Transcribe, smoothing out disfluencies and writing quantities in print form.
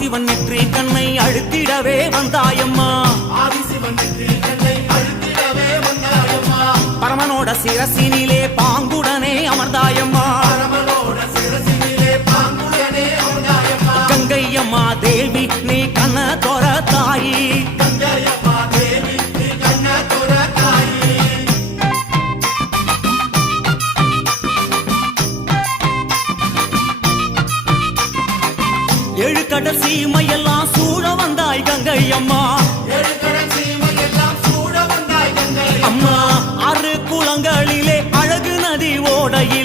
ஆதிசிவன் நெற்றி கண்ணை அழுத்திடவே வந்தாயம்மா பரமனோட சிரசினிலே பாங்குடனே அமர்ந்தாயம்மா கங்கையம்மா தேவி நீ கண்ண தோர தாயி ஏழு கடல் சீமையெல்லாம் சூழ வந்தாய் கங்கையம்மா அம்மா ஆறு குளங்களிலே அழகு நதி ஓடையில்